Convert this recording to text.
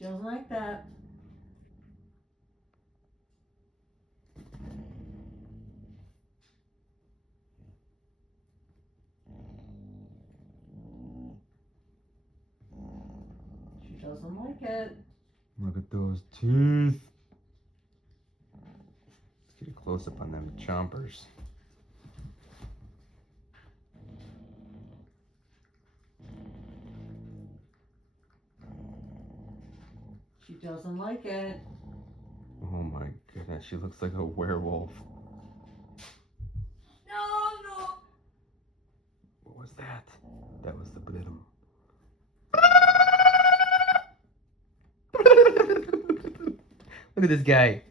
She doesn't like that. She doesn't like it. Look at those teeth. Let's get a close up on them chompers. She doesn't like it. Oh my goodness, she looks like a werewolf. No. What was that? That was the blittum. Look at this guy.